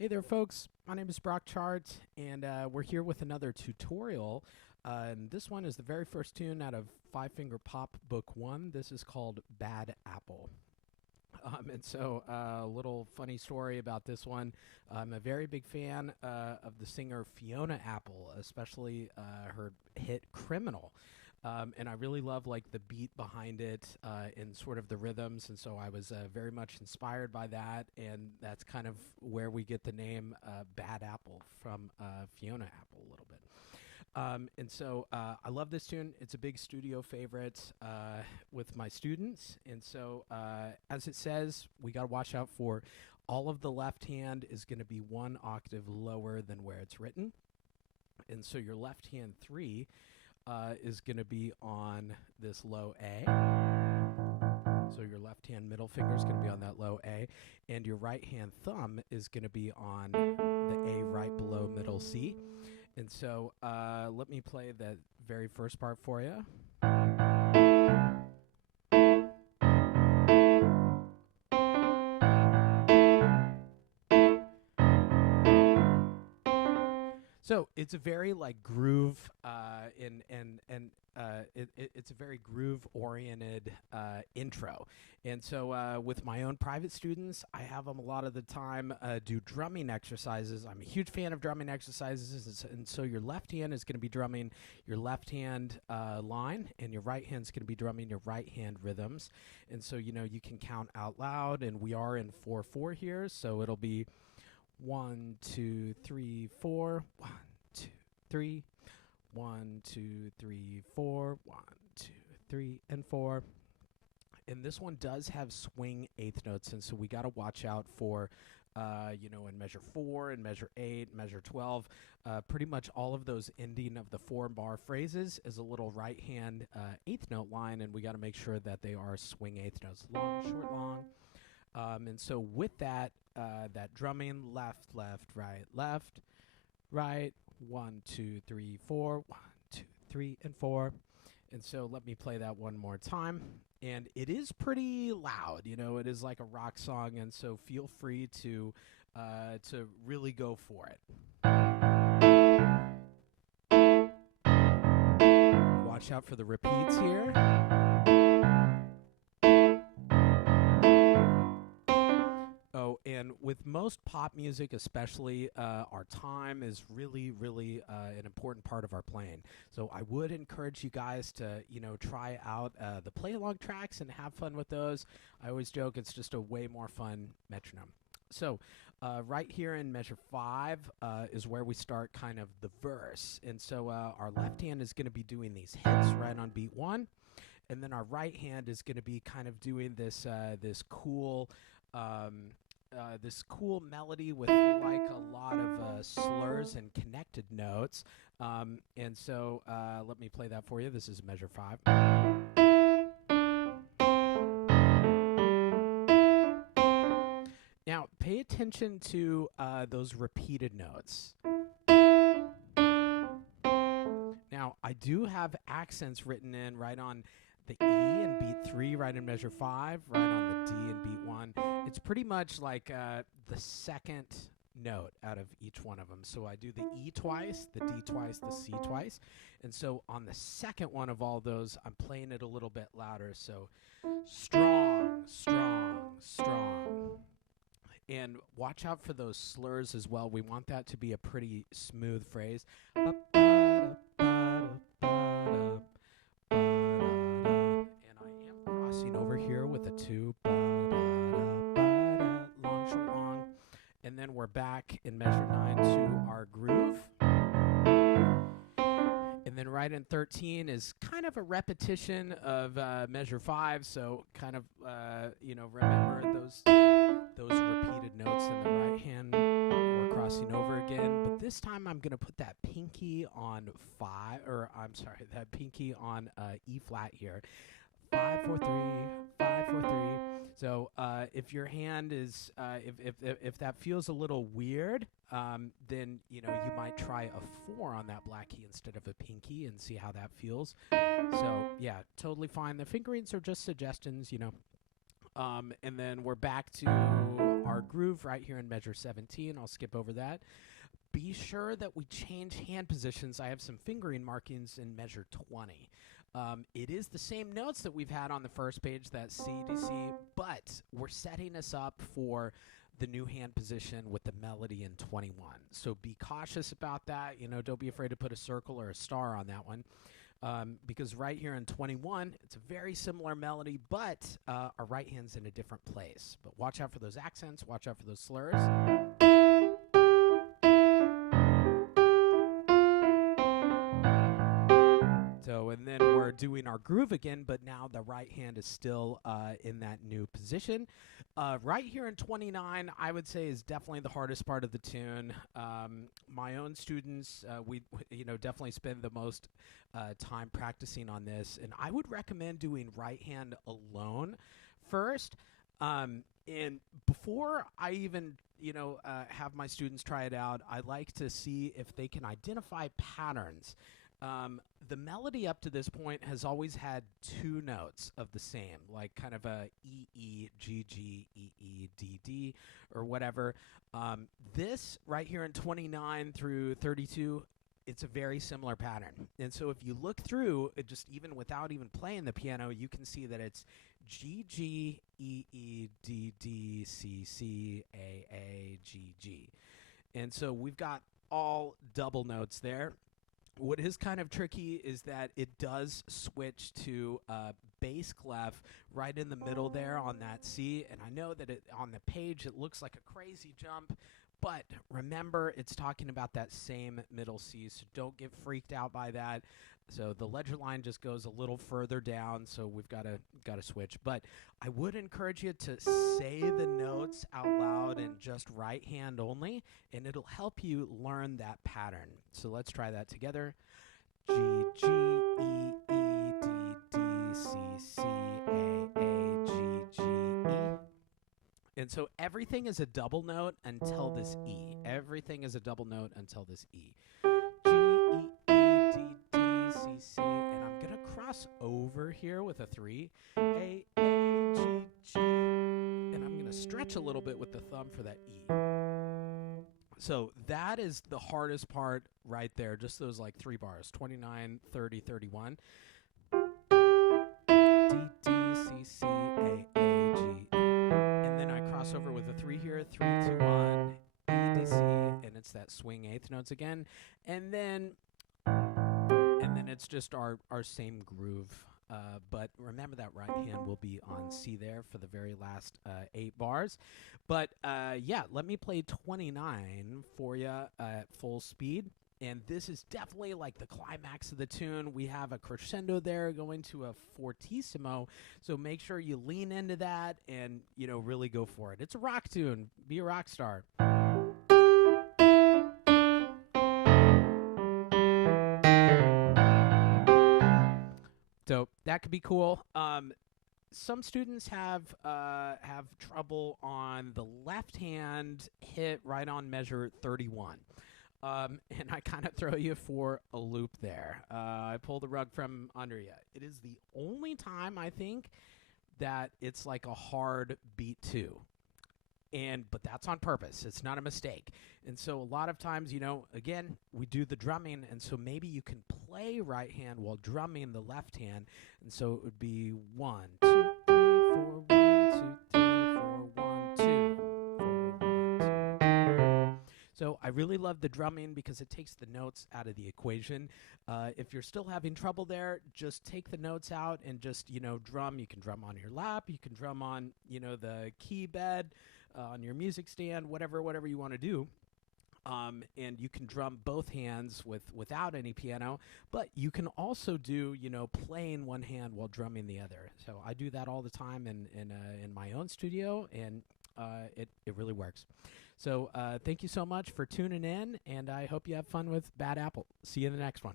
Hey there, folks. My name is Brock Chart, and we're here with another tutorial. And this one is the very first tune out of Five Finger Pop Book 1. This is called Bad Apple. A little funny story about this one. I'm a very big fan of the singer Fiona Apple, especially her hit Criminal. And I really love like the beat behind it and sort of the rhythms, and so I was very much inspired by that, and that's kind of where we get the name Bad Apple from Fiona Apple a little bit. I love this tune. It's a big studio favorite with my students, and so as it says, we got to watch out for all of the left hand is going to be one octave lower than where it's written, and so your left hand 3 is going to be on this low A. So your left hand middle finger is going to be on that low A, and your right hand thumb is going to be on the A right below middle C. And so let me play that very first part for you. So it's a very like groove, it's a very groove-oriented intro. And so with my own private students, I have them a lot of the time do drumming exercises. I'm a huge fan of drumming exercises, and so your left hand is going to be drumming your left hand line, and your right hand is going to be drumming your right hand rhythms. And so you can count out loud, and we are in 4/4 here, so it'll be 1, 2, 3, 4. 1, 2, 3. 1, 2, 3, 4. 1, 2, 3, and 4. And this one does have swing eighth notes, and so we got to watch out for, in measure 4 and measure 8, measure 12, pretty much all of those ending of the 4-bar phrases is a little right hand eighth note line, and we got to make sure that they are swing eighth notes, long, short, long. And so with that, that drumming, left, left, right, 1, 2, 3, 4, 1, 2, 3, and 4. And so let me play that one more time. And it is pretty loud, it is like a rock song, and so feel free to really go for it. Watch out for the repeats here. And with most pop music, especially, our time is really, really an important part of our playing. So I would encourage you guys to, try out the play-along tracks and have fun with those. I always joke it's just a way more fun metronome. So right here in measure 5 is where we start kind of the verse. And so our left hand is going to be doing these hits right on beat 1. And then our right hand is going to be kind of doing this this cool melody with like a lot of slurs and connected notes. And so let me play that for you. This is measure 5. Now, pay attention to those repeated notes. Now, I do have accents written in right on the E in beat 3, right in measure 5, right on the D in beat 1. It's pretty much like the second note out of each one of them. So I do the E twice, the D twice, the C twice. And so on the second one of all those, I'm playing it a little bit louder. So strong, strong, strong. And watch out for those slurs as well. We want that to be a pretty smooth phrase. Over here with a 2, long, short, long, and then we're back in measure 9 to our groove. And then right in 13 is kind of a repetition of measure 5, so kind of remember those repeated notes in the right hand. We're crossing over again, but this time I'm going to put that pinky on that pinky on E flat here. 5, 4, 3, 5, 4, 3. So if your hand is, if that feels a little weird, then you might try a 4 on that black key instead of a pinky and see how that feels. So yeah, totally fine. The fingerings are just suggestions, And then we're back to our groove right here in measure 17. I'll skip over that. Be sure that we change hand positions. I have some fingering markings in measure 20. It is the same notes that we've had on the first page, that C, D, C, but we're setting us up for the new hand position with the melody in 21. So be cautious about that. Don't be afraid to put a circle or a star on that one. Because right here in 21, it's a very similar melody, but our right hand's in a different place. But watch out for those accents, watch out for those slurs. And then we're doing our groove again, but now the right hand is still in that new position. Right here in 29, I would say is definitely the hardest part of the tune. My own students, we definitely spend the most time practicing on this, and I would recommend doing right hand alone first. And before I even have my students try it out, I like to see if they can identify patterns. The melody up to this point has always had two notes of the same, like kind of a E, E, G, G, E, E, D, D, or whatever. This right here in 29 through 32, it's a very similar pattern. And so if you look through, just even without even playing the piano, you can see that it's G, G, E, E, D, D, C, C, A, G, G. And so we've got all double notes there. What is kind of tricky is that it does switch to bass clef right in the middle there on that C, and I know that on the page it looks like a crazy jump, but remember it's talking about that same middle C, so don't get freaked out by that. So the ledger line just goes a little further down, so we've got to switch. But I would encourage you to say the notes out loud and just right hand only, and it'll help you learn that pattern. So let's try that together. G, G, E, E, D, D, C, C, A, G, G, E. And so everything is a double note until this E. Everything is a double note until this E. G, E, E, D, D, C, C. And I'm going to cross over here with a 3. A, G, G. And I'm going to stretch a little bit with the thumb for that E. So that is the hardest part right there. Just those like 3 bars, 29, 30, 31. D, D, C, C, A, G, E. And then I cross over with a 3 here, 3, 2, 1, E, D, C, and it's that swing eighth notes again. And then it's just our same groove. But remember that right hand will be on C there for the very last 8 bars. But yeah, let me play 29 for you at full speed. And this is definitely like the climax of the tune. We have a crescendo there going to a fortissimo. So make sure you lean into that and, really go for it. It's a rock tune. Be a rock star. So that could be cool. Some students have trouble on the left hand hit right on measure 31. And I kind of throw you for a loop there. I pull the rug from under you. It is the only time I think that it's like a hard beat 2. But that's on purpose. It's not a mistake. And so a lot of times, again, we do the drumming, and so maybe you can play right hand while drumming the left hand. And so it would be 1, 2, 3, 4, 1, 2, 3, 4, 1, 2, 4, 1, 2. So I really love the drumming because it takes the notes out of the equation. If you're still having trouble there, just take the notes out and just, drum. You can drum on your lap. You can drum on, the key bed, on your music stand, whatever you want to do. And you can drum both hands without any piano, but you can also do, playing one hand while drumming the other. So I do that all the time in my own studio, and it really works. So thank you so much for tuning in, and I hope you have fun with Bad Apple. See you in the next one.